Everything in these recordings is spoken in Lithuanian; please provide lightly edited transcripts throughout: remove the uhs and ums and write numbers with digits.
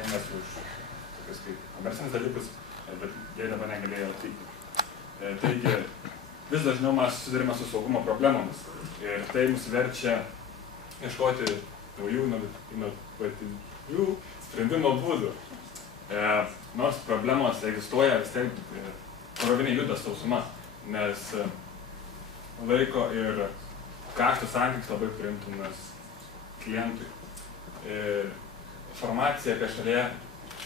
atsakingas už tokius kaip komercinius dalykus, bet jie dabar negalėjo atvykti. Taigi, vis dažniau mes susidurime su saugumo problemomis ir tai mus verčia ieškoti naujų inovatyvių sprendimo būdų. Nors problemos egzistuoja, vis tiek kroviniai juda sausuma, nes laiko ir kaštų santykis labai priimtinas klientui. Informacija apie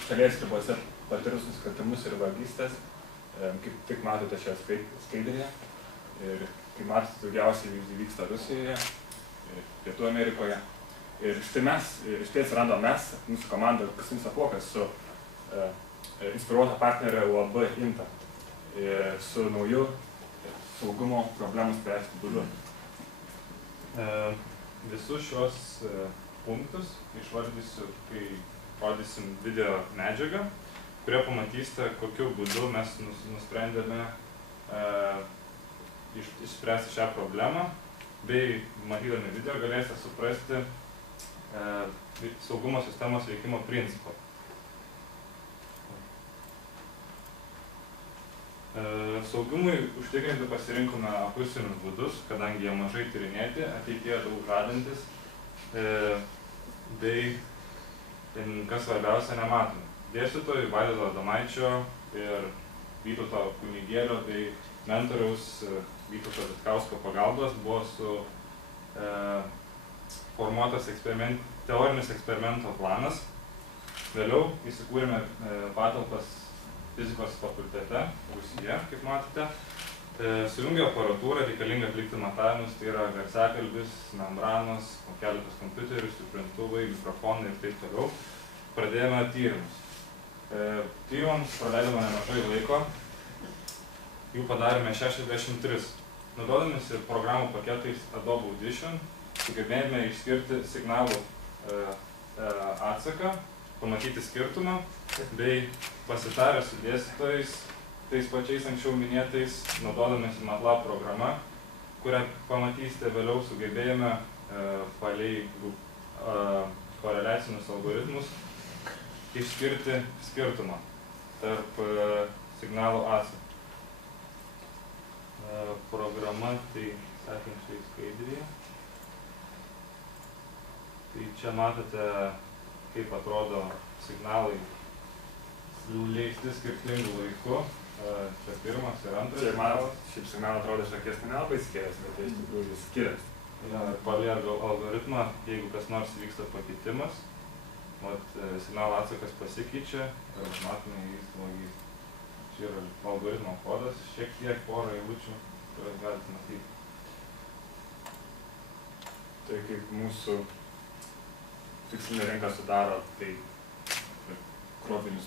šalies ribose patirtus nusikaltimus ir vagystes, kaip tik matote šioje skaidrėje, ir kaip matote, daugiausiai vyksta Rusijoje, Pietų Amerikoje. Ir štai atsirado mes, mūsų komanda Kaspinis Apuokas, su inspiruota partnerė UAB INTA, su nauju saugumo problemų spręsti būdu. Visus šios punktus išvardysiu, kai rodysim video medžiagą, kurie pamatysite, kokiu būdu mes nusprendėme išspręsti šią problemą, bei matydami video galėsite suprasti saugumo sistemos veikimo principą. Saugumui užtikrinti pasirinkome akustinius būdus, kadangi jie mažai tyrinėti, ateityje daug žadantis, bei, kas svarbiausia, nematomi. Dėstytojų Vaidoto Adomaičio ir Vytauto Kunigėlio bei mentoriaus Vytauto Vitkausko pagalbos buvo formuotas teorinis eksperimento planas. Vėliau įsikūrėme patalpas fizikos fakultete, Rūsyje, kaip matote. Sujungė aparatūrą, reikalinga atlikti matavimus, tai yra garsiakalbis, membranos, keletas kompiuterių, stiprintuvai, mikrofonai ir taip toliau. Pradėjome tyrimus. Tyrimams praleidome nemažai laiko, jų padarėme 63. Naudodamiesi programų paketais Adobe Audition, sugebėjome išskirti signalų atsaką, pamatyti skirtumą, bei pasitarę su dėstytojais, tais pačiais anksčiau minėtais, naudodamiesi MATLAB programa, kurią pamatysite vėliau, sugebėjome palei koreliacinius algoritmus išskirti skirtumą tarp signalų atsakų. Programa tai sekančiai skaidrėje. Tai čia matote, kaip atrodo signalai leisti skirtingų laiku. Čia pirmas ir antras signalas. Šiaip signalą atrodo šakės nelabai skiriasi, bet tai iš tikrųjų jis skiriasi. Palei algoritmą, jeigu kas nors vyksta pakitimas, signalo atsakas pasikeičia ir matome jis vagys. Čia yra algoritmo kodas, šiek tiek porą eilučių, kurias galite matyti. Tai kaip mūsų tikslinė rinka sudaro, tai krovinius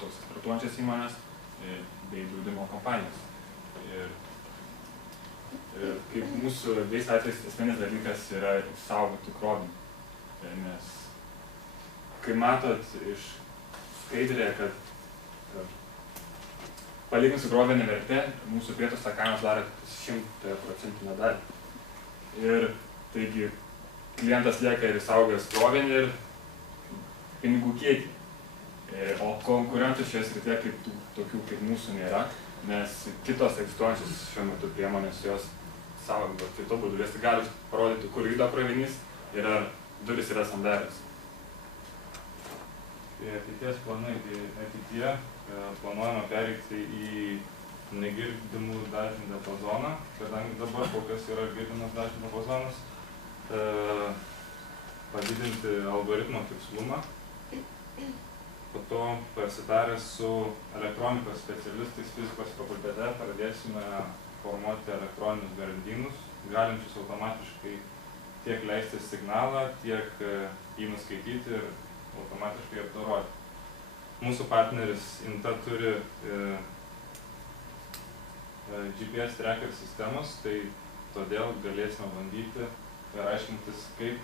toks eksportuojančias įmonės bei draudimo kompanijos. Ir kaip mūsų abiejais atvejais esminis dalykas yra saugoti krovinį. Nes kai matot iš skaidrėje, kad palyginus su krovinė vertė, mūsų prietuose kainos daro 100% dalį. Ir taigi klientas lieka ir saugęs krovinį ir pinigų kiekį. O konkurentų šioje srityje kaip tokių kaip mūsų nėra, nes kitos egzistuojančios šiuo metu priemonės jos saugo kitų būdų. Vis tik gali parodyti, kur juda krovinys ir ar durys yra sandarios. Ateities planai, ateityje planuojama pereiti į negirdimų dažnių diapazoną, kadangi dabar kol kas yra girdimas dažnių diapazonas, padidinti algoritmo tikslumą. Po to pasitarę su elektronikos specialistais fizikos fakultete pradėsime formuoti elektroninius grandynus, galinčius automatiškai tiek leisti signalą, tiek jį nuskaityti ir automatiškai apdoroti. Mūsų partneris INTA turi GPS tracker sistemos, tai todėl galėsime bandyti ir aiškintis, kaip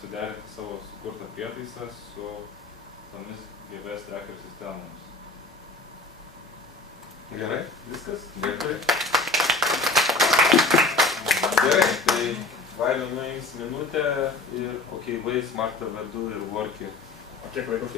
suderinti savo sukurtą prietaisą su tomis GPS tracker sistemomis. Gerai, Viskas? dėkui. Gerai, tai Vailio nuims minutę ir kokį įvais Marta vedu ir Workį. O kiek laiko